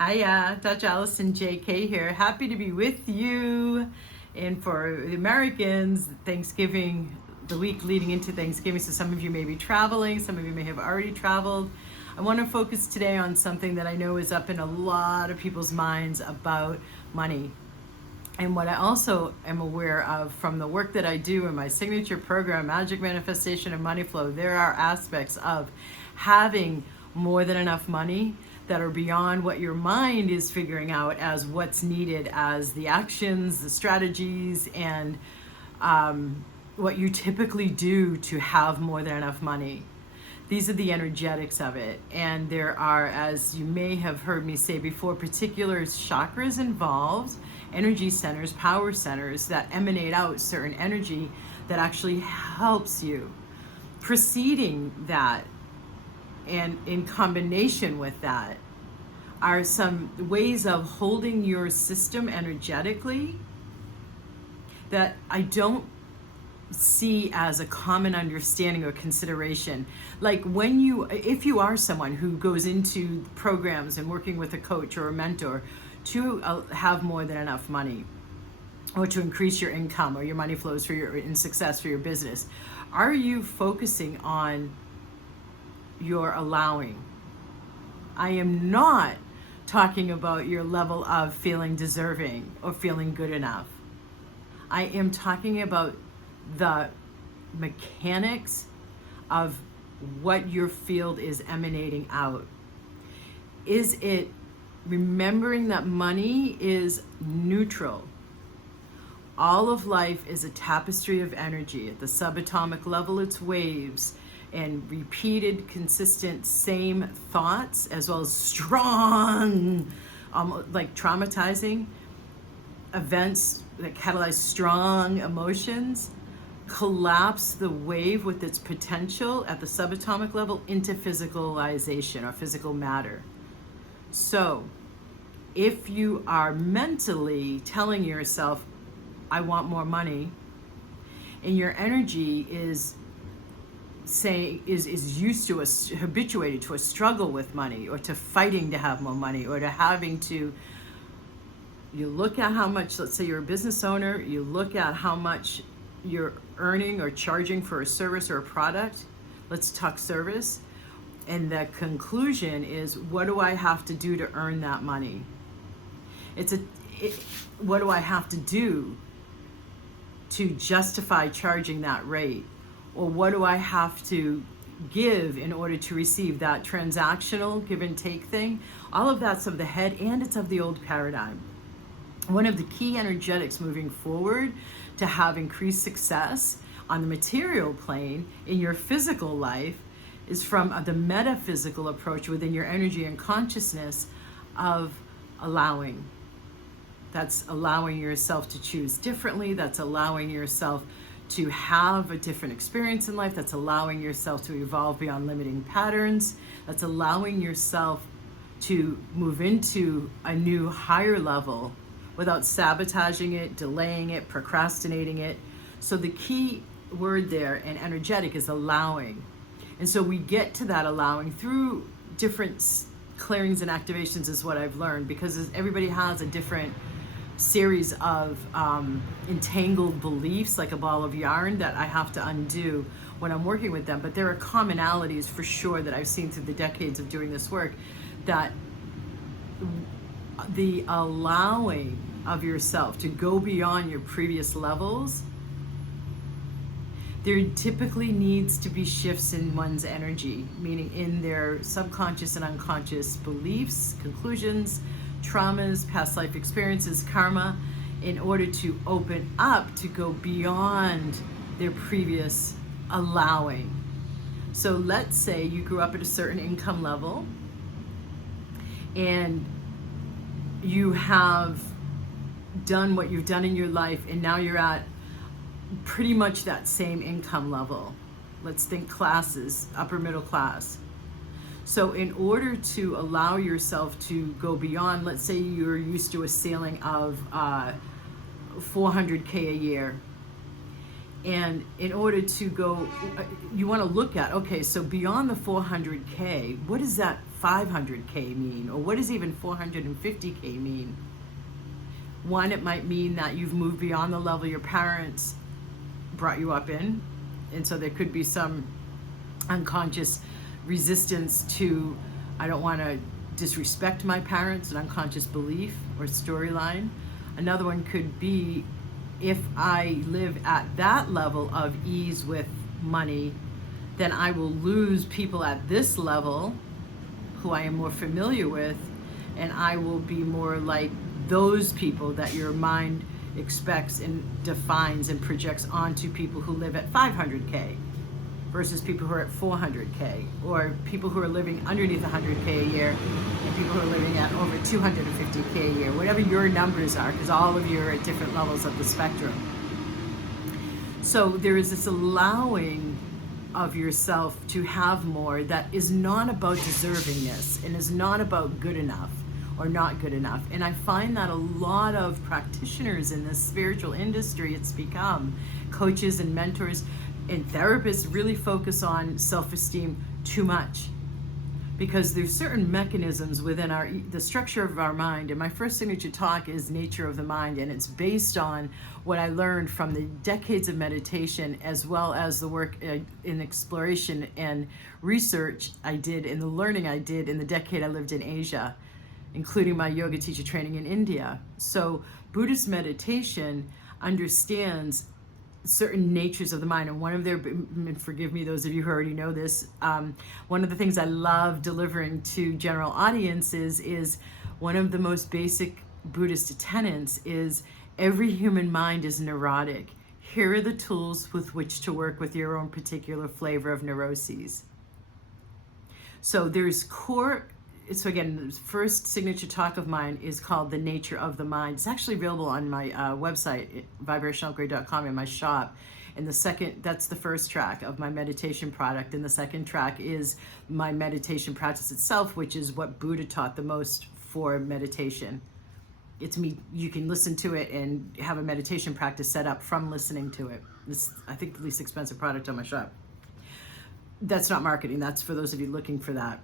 Hiya, Dr. Alison J here. Happy to be with you. And for the Americans, Thanksgiving, the week leading into Thanksgiving, so some of you may be traveling, some of you may have already traveled. I want to focus today on something that I know is up in a lot of people's minds about money. And what I also am aware of from the work that I do in my signature program, Magic Manifestation and Money Flow, there are aspects of having more than enough money that are beyond what your mind is figuring out as what's needed as the actions, the strategies, and what you typically do to have more than enough money. These are the energetics of it. And there are, as you may have heard me say before, particular chakras involved, energy centers, power centers that emanate out certain energy that actually helps you. Preceding that, and in combination with that, are some ways of holding your system energetically that I don't see as a common understanding or consideration. Like if you are someone who goes into programs and working with a coach or a mentor to have more than enough money, or to increase your income or your money flows for in success for your business, are you focusing on your allowing? I am not talking about your level of feeling deserving or feeling good enough. I am talking about the mechanics of what your field is emanating out. Is it remembering that money is neutral? All of life is a tapestry of energy. At the subatomic level, it's waves and repeated, consistent, same thoughts, as well as strong, like traumatizing events that catalyze strong emotions, collapse the wave with its potential at the subatomic level into physicalization or physical matter. So if you are mentally telling yourself, I want more money, and your energy is used to habituated to a struggle with money, or to fighting to have more money, or to having to, you look at how much, let's say you're a business owner, you look at how much you're earning or charging for a service or a product. Let's talk service. And the conclusion is, what do I have to do to earn that money? What do I have to do to justify charging that rate? Or what do I have to give in order to receive that transactional give and take thing? All of that's of the head, and it's of the old paradigm. One of the key energetics moving forward to have increased success on the material plane in your physical life is from the metaphysical approach within your energy and consciousness of allowing. That's allowing yourself to choose differently. That's allowing yourself to have a different experience in life. That's allowing yourself to evolve beyond limiting patterns. That's allowing yourself to move into a new higher level without sabotaging it, delaying it, procrastinating it. So the key word there in energetic is allowing. And so we get to that allowing through different clearings and activations, is what I've learned, because everybody has a different series of entangled beliefs, like a ball of yarn, that I have to undo when I'm working with them. But there are commonalities for sure that I've seen through the decades of doing this work, that the allowing of yourself to go beyond your previous levels, there typically needs to be shifts in one's energy, meaning in their subconscious and unconscious beliefs, conclusions, traumas, past life experiences, karma, in order to open up to go beyond their previous allowing. So let's say you grew up at a certain income level and you have done what you've done in your life, and now you're at pretty much that same income level. Let's think classes, upper middle class. So in order to allow yourself to go beyond, let's say you're used to a ceiling of $400K a year. And in order to go, you want to look at, okay, so beyond the 400K, what does that 500K mean? Or what does even 450K mean? One, it might mean that you've moved beyond the level your parents brought you up in. And so there could be some unconscious resistance to, I don't want to disrespect my parents, an unconscious belief or storyline. Another one could be, if I live at that level of ease with money, then I will lose people at this level who I am more familiar with, and I will be more like those people that your mind expects and defines and projects onto people who live at 500K versus people who are at 400K, or people who are living underneath 100K a year and people who are living at over 250K a year, whatever your numbers are, because all of you are at different levels of the spectrum. So there is this allowing of yourself to have more that is not about deservingness and is not about good enough or not good enough. And I find that a lot of practitioners in this spiritual industry, it's become coaches and mentors and therapists, really focus on self-esteem too much, because there's certain mechanisms within the structure of our mind. And my first signature talk is Nature of the Mind, and it's based on what I learned from the decades of meditation, as well as the work in exploration and research I did, and the learning I did in the decade I lived in Asia, including my yoga teacher training in India. So Buddhist meditation understands certain natures of the mind, and one of their, and forgive me those of you who already know this, one of the things I love delivering to general audiences is one of the most basic Buddhist tenets is every human mind is neurotic. Here are the tools with which to work with your own particular flavor of neuroses. So there's core. So again, the first signature talk of mine is called The Nature of the Mind. It's actually available on my website, vibrationalupgrade.com, in my shop. And the second, that's the first track of my meditation product. And the second track is my meditation practice itself, which is what Buddha taught the most for meditation. It's me, you can listen to it and have a meditation practice set up from listening to it. It's, I think, the least expensive product on my shop. That's not marketing, that's for those of you looking for that.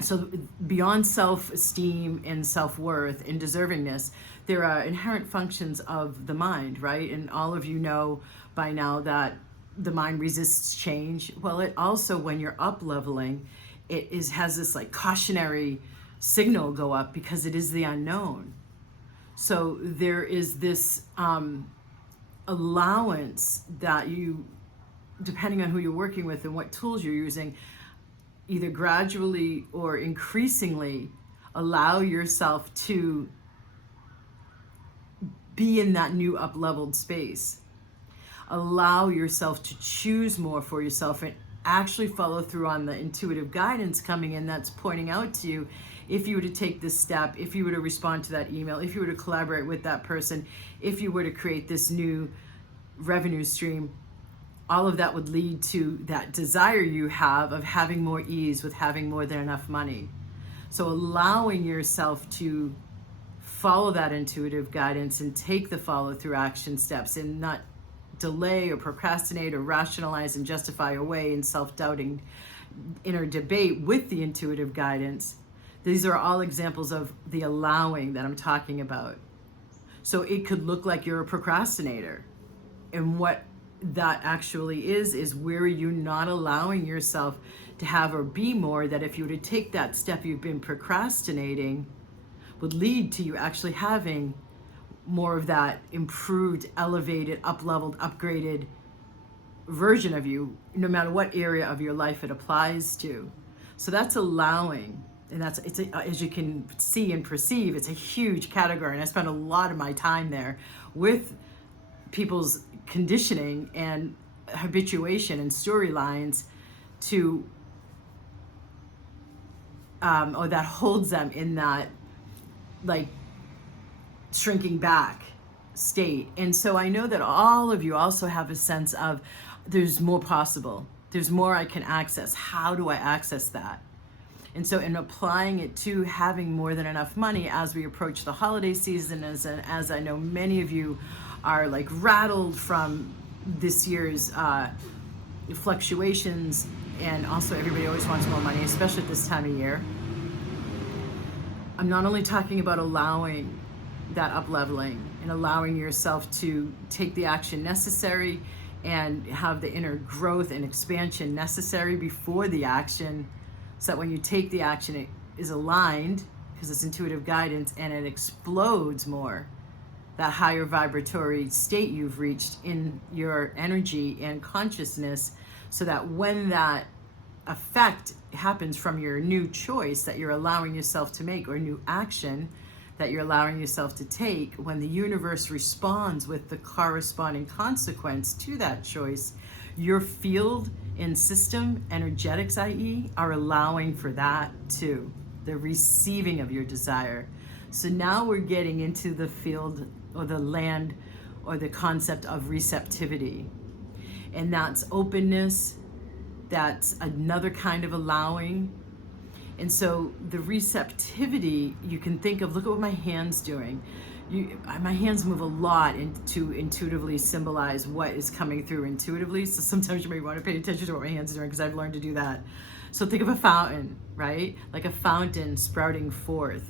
So beyond self-esteem and self-worth and deservingness, there are inherent functions of the mind, right? And all of you know by now that the mind resists change. Well, it also, when you're up-leveling, it has this like cautionary signal go up because it is the unknown. So there is this allowance that you, depending on who you're working with and what tools you're using, either gradually or increasingly allow yourself to be in that new up-leveled space. Allow yourself to choose more for yourself and actually follow through on the intuitive guidance coming in that's pointing out to you, if you were to take this step, if you were to respond to that email, if you were to collaborate with that person, if you were to create this new revenue stream, all of that would lead to that desire you have of having more ease with having more than enough money. So allowing yourself to follow that intuitive guidance and take the follow-through action steps and not delay or procrastinate or rationalize and justify away in self-doubting inner debate with the intuitive guidance. These are all examples of the allowing that I'm talking about. So it could look like you're a procrastinator, and what that actually is where you're not allowing yourself to have or be more, that if you were to take that step you've been procrastinating would lead to you actually having more of that improved, elevated, up-leveled, upgraded version of you, no matter what area of your life it applies to. So that's allowing, and as you can see and perceive, it's a huge category, and I spend a lot of my time there with people's conditioning and habituation and storylines to or that holds them in that like shrinking back state. And so I know that all of you also have a sense of there's more possible, there's more I can access. How do I access that? And so in applying it to having more than enough money as we approach the holiday season, as I know many of you are like rattled from this year's fluctuations, and also everybody always wants more money, especially at this time of year. I'm not only talking about allowing that up-leveling and allowing yourself to take the action necessary and have the inner growth and expansion necessary before the action, so that when you take the action, it is aligned because it's intuitive guidance and it explodes more, that higher vibratory state you've reached in your energy and consciousness, so that when that effect happens from your new choice that you're allowing yourself to make, or new action that you're allowing yourself to take, when the universe responds with the corresponding consequence to that choice, your field and system, energetics, i.e., are allowing for that too, the receiving of your desire. So now we're getting into the field or the land or the concept of receptivity. And that's openness, that's another kind of allowing. And so the receptivity, you can think of, look at what my hand's doing. My hands move a lot to intuitively symbolize what is coming through intuitively. So sometimes you may want to pay attention to what my hands are doing, because I've learned to do that. So think of a fountain, right? Like a fountain sprouting forth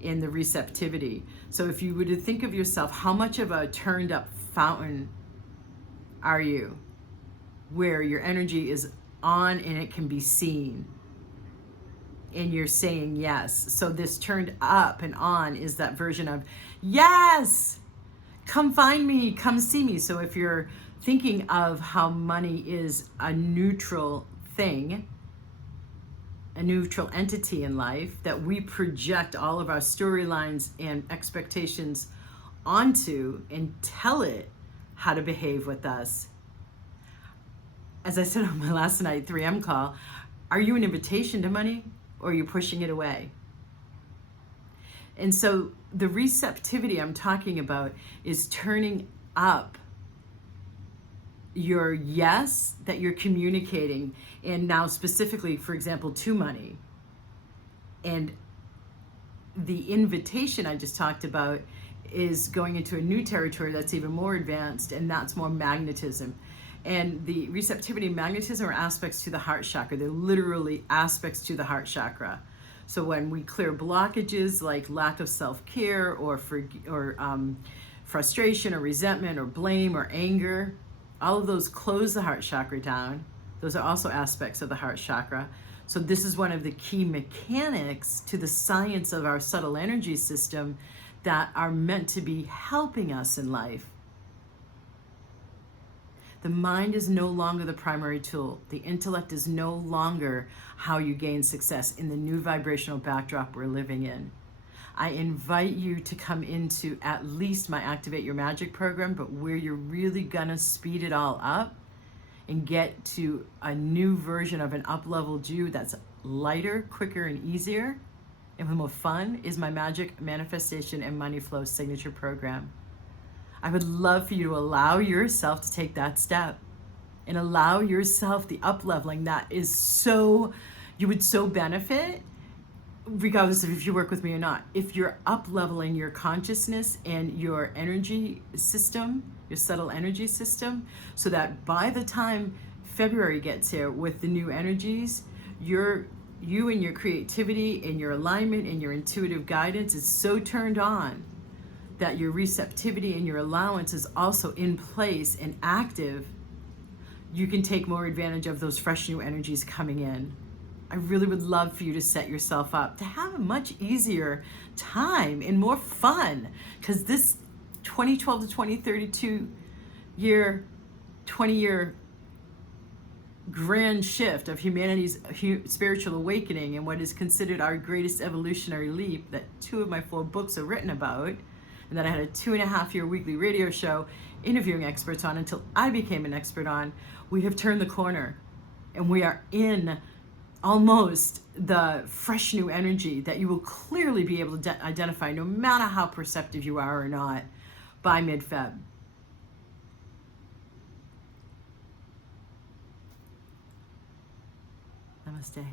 in the receptivity. So if you were to think of yourself, how much of a turned up fountain are you, where your energy is on and it can be seen, and you're saying yes. So this turned up and on is that version of yes, come find me, come see me. So if you're thinking of how money is a neutral thing, a neutral entity in life that we project all of our storylines and expectations onto and tell it how to behave with us. As I said on my last night 3M call, are you an invitation to money, or are you pushing it away? And so the receptivity I'm talking about is turning up your yes that you're communicating, and now specifically, for example, to money. And the invitation I just talked about is going into a new territory that's even more advanced, and that's more magnetism. And the receptivity and magnetism are aspects to the heart chakra. They're literally aspects to the heart chakra. So when we clear blockages like lack of self-care or frustration or resentment or blame or anger, all of those close the heart chakra down. Those are also aspects of the heart chakra. So this is one of the key mechanics to the science of our subtle energy system that are meant to be helping us in life. The mind is no longer the primary tool. The intellect is no longer how you gain success in the new vibrational backdrop we're living in. I invite you to come into at least my Activate Your Magic program, but where you're really gonna speed it all up and get to a new version of an up-leveled you that's lighter, quicker, and easier, and more fun, is my Magic, Manifestation, and Money Flow signature program. I would love for you to allow yourself to take that step and allow yourself the up-leveling that is so, you would so benefit, regardless of if you work with me or not. If you're up-leveling your consciousness and your energy system, your subtle energy system, so that by the time February gets here with the new energies, you and your creativity and your alignment and your intuitive guidance is so turned on that your receptivity and your allowance is also in place and active, you can take more advantage of those fresh new energies coming in. I really would love for you to set yourself up to have a much easier time and more fun, because this 2012 to 2032 year, 20-year grand shift of humanity's spiritual awakening and what is considered our greatest evolutionary leap that 2 of my 4 books are written about, and that I had a 2.5-year weekly radio show interviewing experts on until I became an expert on. We have turned the corner, and we are in almost the fresh new energy that you will clearly be able to identify, no matter how perceptive you are or not, by mid-Feb. Namaste.